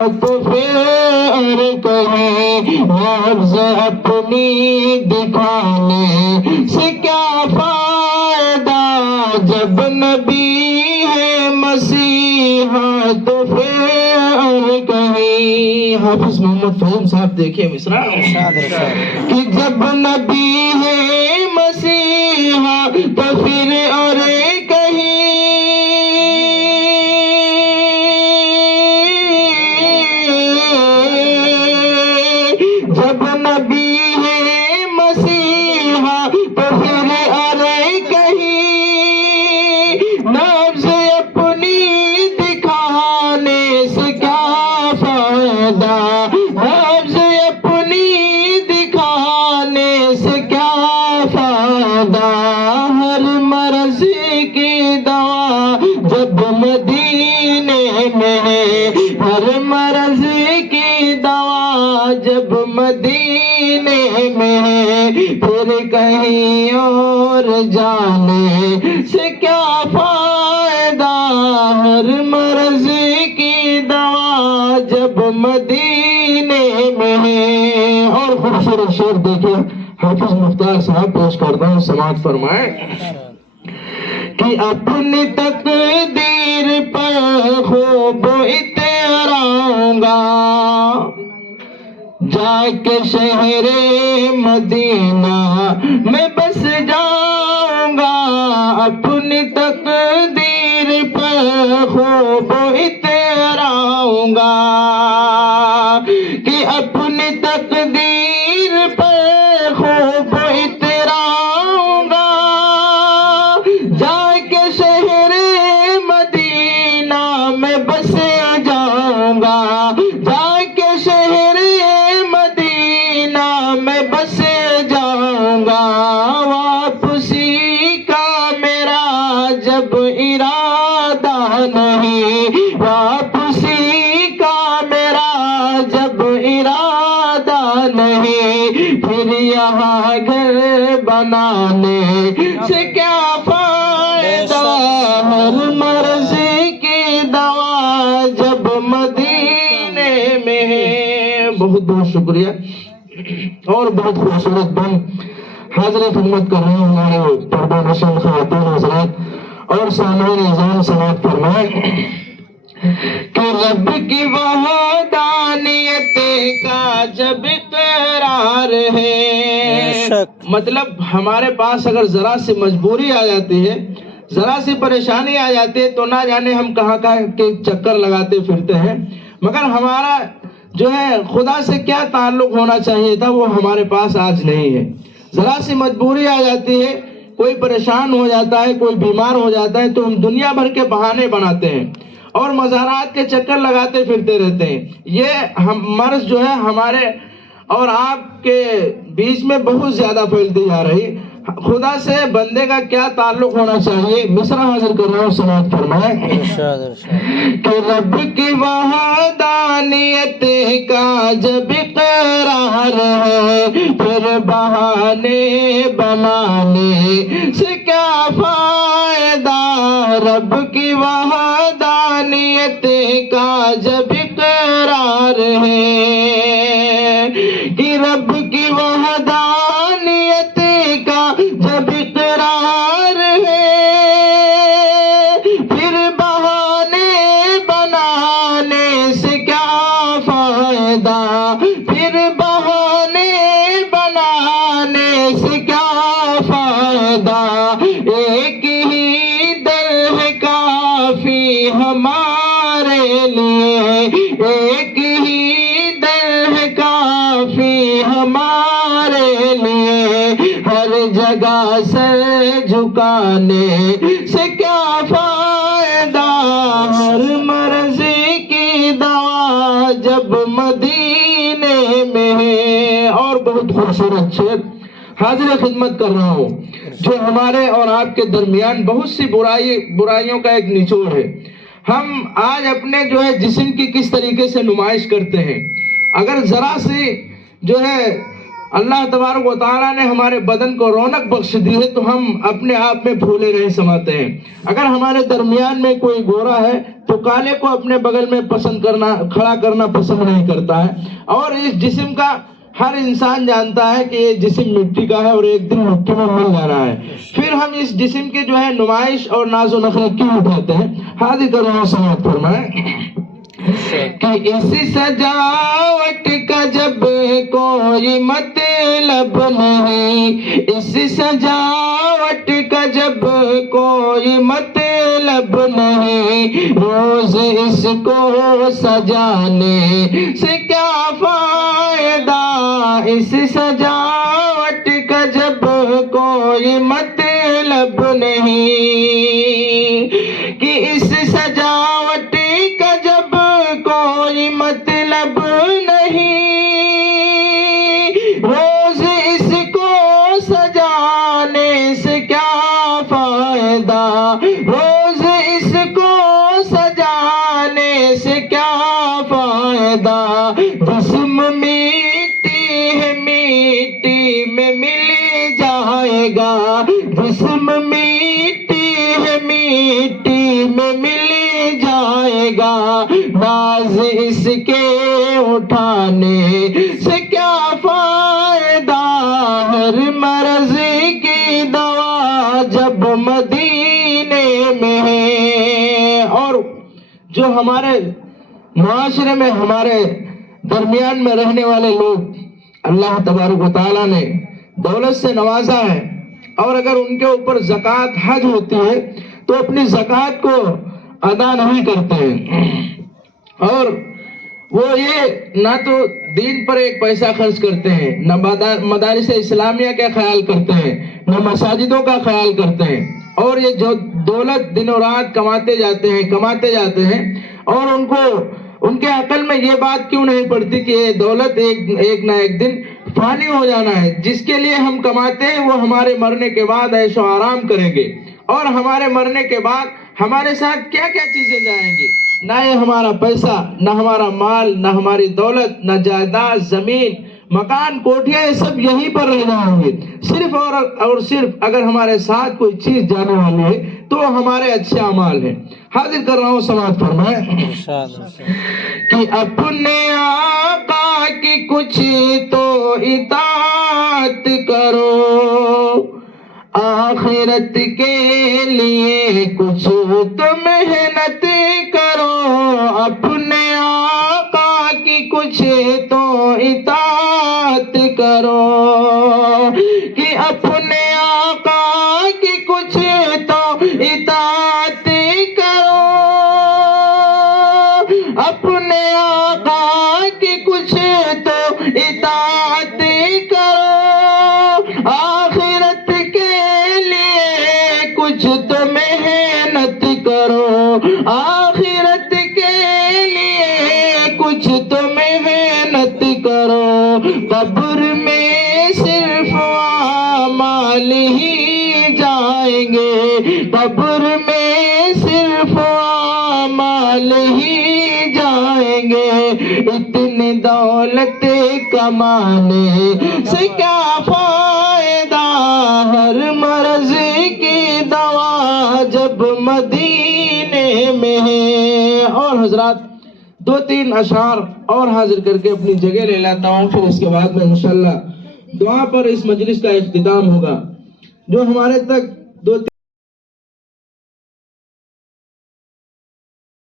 تو پھر کہیں نبض اپنی دکھانے سے کیا فائدہ، جب نبی ہے مسیحا تو پھر کہیں. حافظ محمد فہیم صاحب دیکھیں مصرع کہ جب نبی ہے مسیحا تو پھر اور کہیں جب نبی ہے مسیحا تو پھر اور کہیں نبض اپنی دکھانے سے کیا فائدہ، نبض اپنی دکھانے سے کیا فائدہ. ہر مرض کی دوا جب مدینے میں ہے، ہر مرض کی دوا جب مدینے میں ہے، پھر کہیں اور جانے سے کیا فائدہ. ہر مرض کی دوا جب مدینے میں ہے. اور خوبصورت شعر دیکھیں حافظ مختار صاحب پیش کرتا ہوں، سماعت فرمائیں کہ اپنی تقدیر پر خوب اتراؤں گا، جا کے شہر مدینہ میں بس جاؤں گا. اپنی تقدیر پر خوب اتراؤں گا کہ اپنی تقدیر پر خوب اتراؤں گا، جا کے شہر مدینہ میں بس جاؤں گا، جا کے شہر مدینہ میں بس جاؤں گا. واپسی کا میرا جب ارادہ نہیں، واپسی کا میرا جب ارادہ نہیں، پھر یہاں گھر بنانے سے کیا فائدہ. ہر مرض کی دوا جب مدینے میں ہے. بہت بہت شکریہ. اور بہت خوبصورت بن حاضر خدمت کر رہے ہیں ہمارے پردہ نشین خواتین حضرات اور سامعین نظام. سماعت فرمائیں کہ رب کی وحدانیت کا جب اقرار ہے. مطلب ہمارے پاس اگر ذرا سی مجبوری آ جاتی ہے، ذرا سی پریشانی آ جاتی ہے تو نہ جانے ہم کہاں کے چکر لگاتے پھرتے ہیں، مگر ہمارا جو ہے خدا سے کیا تعلق ہونا چاہیے تھا وہ ہمارے پاس آج نہیں ہے. ذرا سی مجبوری آ جاتی ہے، کوئی پریشان ہو جاتا ہے، کوئی بیمار ہو جاتا ہے تو ہم دنیا بھر کے بہانے بناتے ہیں اور مزارات کے چکر لگاتے پھرتے رہتے ہیں. یہ مرض جو ہے ہمارے اور آپ کے بیچ میں بہت زیادہ پھیلتی جا رہی. خدا سے بندے کا کیا تعلق ہونا چاہیے. مصرع حاضر کر رہا ہوں، سماعت فرمائیں کہ رب کی وحدانیت کا جب اقرار ہے، پھر بہانے بنانے سے کیا فائدہ. رب کی وحدانیت کا جب اقرار ہے کہ رب کی وحدانیت کا جب اقرار ہے، پھر بہانے بنانے سے کیا فائدہ. پھر بہانے بنانے سے کیا فائدہ. ایک ہی در ہے کافی ہمارے لیے، ایک ہی در ہے کافی ہمارے لیے. ہر جگہ سر جھکانے سے کیا فائدہ. ہر مرض کی دوا جب مدینے میں ہے. اور بہت خوبصورت شعر حاضر خدمت کر رہا ہوں جو ہمارے اور آپ کے درمیان بہت سی برائیوں کا ایک نچوڑ ہے. ہم آج اپنے جو ہے جسم کی کس طریقے سے نمائش کرتے ہیں. اگر ذرا سی جو ہے اللہ تبارک و تعالیٰ نے ہمارے بدن کو رونق بخش دی ہے تو ہم اپنے آپ میں پھولے نہیں سماتے ہیں۔ اگر ہمارے درمیان میں کوئی گورا ہے تو کالے کو اپنے بغل میں کھڑا کرنا پسند نہیں کرتا ہے۔ اور اس جسم کا ہر انسان جانتا ہے کہ یہ جسم مٹی کا ہے اور ایک دن مٹی میں مل جانا ہے۔ پھر ہم اس جسم کے جو ہے نمائش اور ناز و نخرے کیوں اٹھاتے ہیں؟ حاضر کرنا سماعت فرمائیں کہ اس سجاوٹ کا جب کوئی مطلب نہیں، اس سجاوٹ کا جب کوئی مطلب نہیں، روز اس کو سجانے سے کیا فائدہ، اس سجاوٹ کا جب کوئی مطلب نہیں، کہ اس سجاوٹ کا جب کوئی مطلب نہیں، روز اس کو سجانے سے کیا فائدہ، روز اس کو سجانے سے کیا فائدہ، جسم مٹی ہے مٹی میں مل جائے گا، جسم مٹی ہے مٹی میں مل جائے گا، ناز اس کے اٹھانے سے کیا فائدہ، ہر مرض کی دوا جب مدینے میں ہے۔ اور جو ہمارے معاشرے میں ہمارے درمیان میں رہنے والے لوگ اللہ تبارک و تعالیٰ نے دولت سے نوازا ہے، اور اگر ان کے اوپر زکوٰۃ حج ہوتی ہے تو اپنی زکوٰۃ کو ادا نہیں کرتے ہیں، اور وہ یہ نہ تو دین پر ایک پیسہ خرچ کرتے ہیں، نہ مدارس اسلامیہ کا خیال کرتے ہیں، نہ مساجدوں کا خیال کرتے ہیں، اور یہ جو دولت دن و رات کماتے جاتے ہیں اور ان کے عقل میں یہ بات کیوں نہیں پڑتی کہ یہ دولت ایک نہ ایک دن فانی ہو جانا ہے، جس کے لیے ہم کماتے ہیں وہ ہمارے مرنے کے بعد عیش و آرام کریں گے، اور ہمارے مرنے کے بعد ہمارے ساتھ کیا کیا چیزیں جائیں گی، نہ یہ ہمارا پیسہ، نہ ہمارا مال، نہ ہماری دولت، نہ جائیداد، زمین، مکان، کوٹھیاں، یہ سب یہیں پر رہ جائیں گے، صرف اور صرف اگر ہمارے ساتھ کوئی چیز جانے والی ہے تو ہمارے اچھے اعمال ہیں۔ حاضر کر رہا ہوں، سماعت فرمائیں کہ اپنے آقا کی کچھ تو اطاعت کرو، آخرت کے لیے کچھ تو محنت کرو، اپنے آقا کی کچھ تو اطاعت کرو، کہ اپنے آقا کی کچھ تو اطاعت کرو، اپنے آقا کی کچھ تو اطاعت کرو، آخرت کے لیے کچھ تو محنت کرو، آخرت کے لیے کچھ تو محنت کرو، قبر میں صرف اعمال ہی جائیں گے، قبر میں صرف اعمال ہی جائیں گے، اتنی دولت کمانے سے کیا فائدہ، ہر مرض کی دوا جب مدینے میں ہے۔ اور حضرات دو تین اشعار اور حاضر کر کے اپنی جگہ لے لاتا ہوں، پھر اس کے بعد میں انشاءاللہ دعا پر اس مجلس کا اختتام ہوگا۔ جو ہمارے تک دو